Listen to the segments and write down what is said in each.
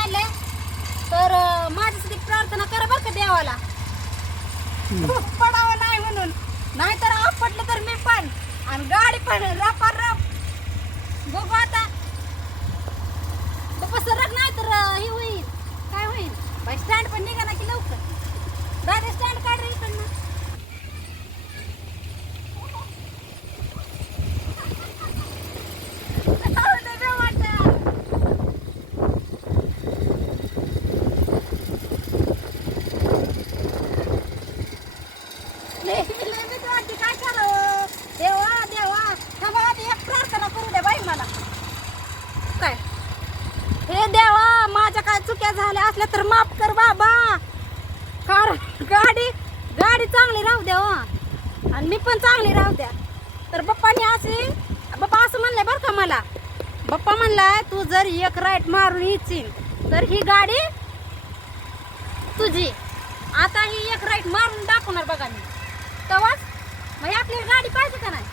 चाललंय तर माझ्यासाठी प्रार्थना करा बरं का देवाला. पडावं नाही म्हणून. नाहीतर आपटलं तर मी पण. आणि गाडी पण रपा रप बघू आता. बाप्पा सरक नाही तर हे होईल बाई स्टँड पण निघा की लवकर दादा स्टँड काढ रे इकडनं जाऊ दे बे वाटा. लय- लय भीती वाटते, काय करावं? देवा देवा थांबा आधी एक प्रार्थना करू दे बाई मला काय हे देवा माझ्या काय चुक्या झाल्या असल्या तर माफ कर बाबा कार गाडी गाडी चांगली राहू द्या हो. आणि मी पण चांगली राहू द्या. तर बाप्पाने असे बाप्पा असं म्हणलंय बरं का मला. बाप्पा म्हणलाय तू जर एक राईट मारून येशील तर ही गाडी तुझी. आता ही एक राईट मारून दाखवणार बघा मी. तेव्हाच मग आपली गाडी पाहिजे का नाही?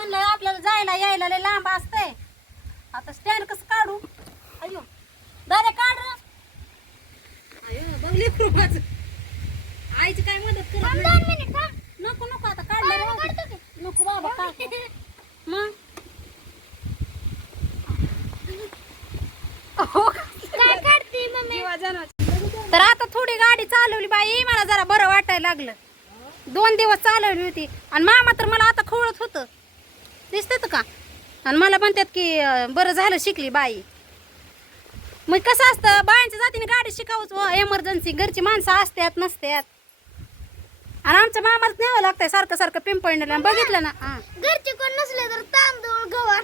म्हणलं आपल्याला जायला यायला लय लांब असतंय. आता स्टँड कसं काढू? अयो दारे काढ रं. अयो बघ लेकरू माझं आईची काय मदत कर नको नको आता काढलं नको बाबा काढ. मग? काय काढते मम्मी? जीवा जाणार. तर आता थोडी गाडी चालवली बाई. मला जरा बरं वाटायला लागलं. दोन दिवस चालवली होती. आणि मामा तर मला आता खवळत होतं. दिसतं का? आणि मला म्हणतात की बरं झालं शिकली बाई. मग कसं असतं? बायांच्या जातीने गाडी शिकावच व एमर्जन्सी घरची माणसं असतात नसतात. आणि आमच्या मामाच न्यावं लागतंय सारखं सारखं पिंपळण्याला बघितलं ना. घरचे कोण नसले तर तांदूळ गव्हा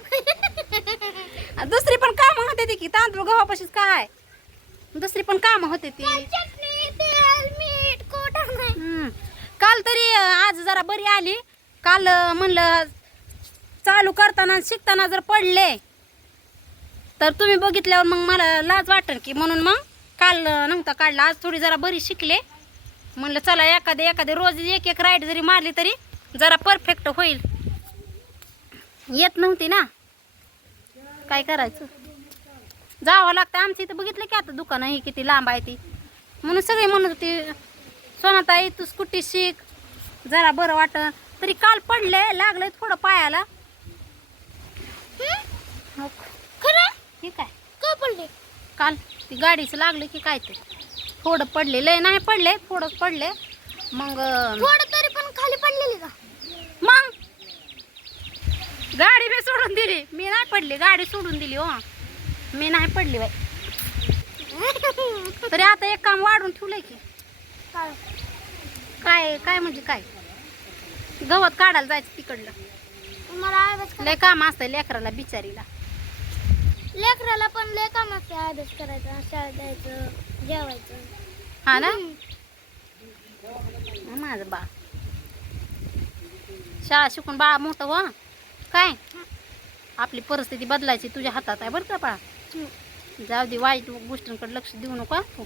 दुसरी पण कामं होते ती की तांदूळ गव्हापाशीच काय? दुसरी पण कामं होते ती. काल तरी आज जरा बरी आली. काल म्हणलं चालू करताना आणि शिकताना जर पडले तर तुम्ही बघितल्यावर मग मला लाज वाटेल की म्हणून मग काल नव्हता काढला. आज थोडी जरा बरी शिकले. म्हणलं चला एखादे एखादे रोज एक एक राईड जरी मारली तरी जरा परफेक्ट होईल. येत नव्हती ना. काय करायचं? जावं लागतं. आमच्या इथं बघितलं की आता दुकानं ही किती लांब आहे ती. म्हणून सगळी म्हणत होती सोनाताई तू स्कूटी शिक. जरा बरं वाटतं तरी काल पडले लागलं थोडं पायाला. खरं? ठीक आहे का पडले? काल ती गाडीचं लागलं की काय ते? थोडं पडले लय नाही पडले थोडंच पडले. मग थोडं तरी पण खाली पडलेली का? मग? गाडी मी सोडून दिली. मी नाही पडली गाडी सोडून दिली हो. मी नाही पडली बाई. तरी आता एक काम वाढून ठेवलंय की. काय? काय काय म्हणजे काय? गवत काढायला जायचं तिकडलं. मला अभ्यास लय काम असतंय लेकराला बिचारीला. लेकराला पण लय काम असते अभ्यास करायचा शाळेत जायचं जेवायचं. हा ना? माझं बा शाळा शिकून बाळा मोठं हो काय? आपली परिस्थिती बदलायची तुझ्या हातात आहे बरं का बाळा. जाऊ दे वाईट गोष्टींकडे लक्ष देऊ नका तू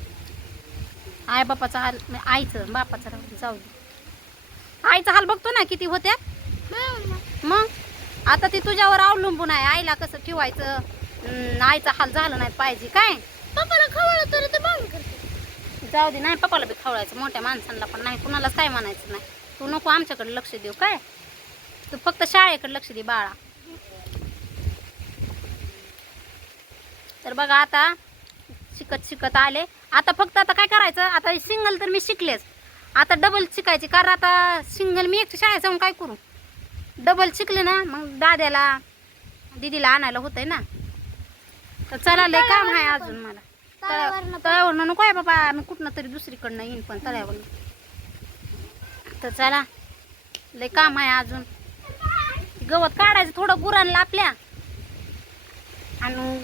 आई बापाचा हाल म्हणजे आईचं बापाचा राहू दे, जाऊ दे. आईचा हाल बघतो ना किती होत्या. मग? आता ती तुझ्यावर अवलंबून आहे. आईला कसं ठेवायचं? आईचा हाल झाला नाही पाहिजे काय? पप्पाला खवळ तरी ते बंद करते. जाऊ दे नाही पप्पाला बी खवळायचं. मोठ्या माणसांना पण नाही. कुणालाच काय म्हणायचं नाही. तू नको आमच्याकडे लक्ष देऊ काय? तू फक्त शाळेकडे लक्ष दे बाळा. तर बघा आता शिकत शिकत आले. आता फक्त आता काय करायचं? आता सिंगल तर मी शिकलेच. आता डबल शिकायची. कारण आता सिंगल मी एक शाळेत जाऊन काय करू? डबल शिकले ना मग दाद्याला दीदीला आणायला होतंय ना. तर चला लय काम आहे अजून मला. तळ्यावरनं तळ्यावरनं नको आहे बाबा मी कुठनं तरी दुसरीकडनं येईन पण तळ्यावरनं तर चला लय काम आहे अजून. गवत काढायचं थोडं गुरांना आपल्या. आणि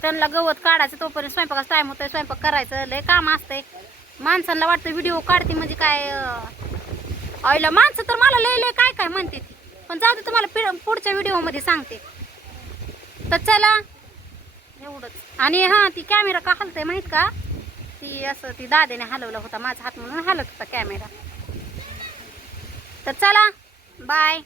त्यांना गवत काढायचं तोपर्यंत स्वयंपाकाचा टाईम होतोय स्वयंपाक करायचं लय काम असतंय. माणसांना वाटतं व्हिडिओ काढते म्हणजे काय आईला माणसं तर मला लय लय काय काय म्हणते ती. पण जाऊ दे तुम्हाला पुढच्या व्हिडिओमध्ये सांगते. तर चला. एवढंच. आणि हा ती कॅमेरा का हलतंय माहीत का? ती असं ती दाद्याने हलवला होता माझा हात म्हणून हलत होता कॅमेरा. तर चला. बाय.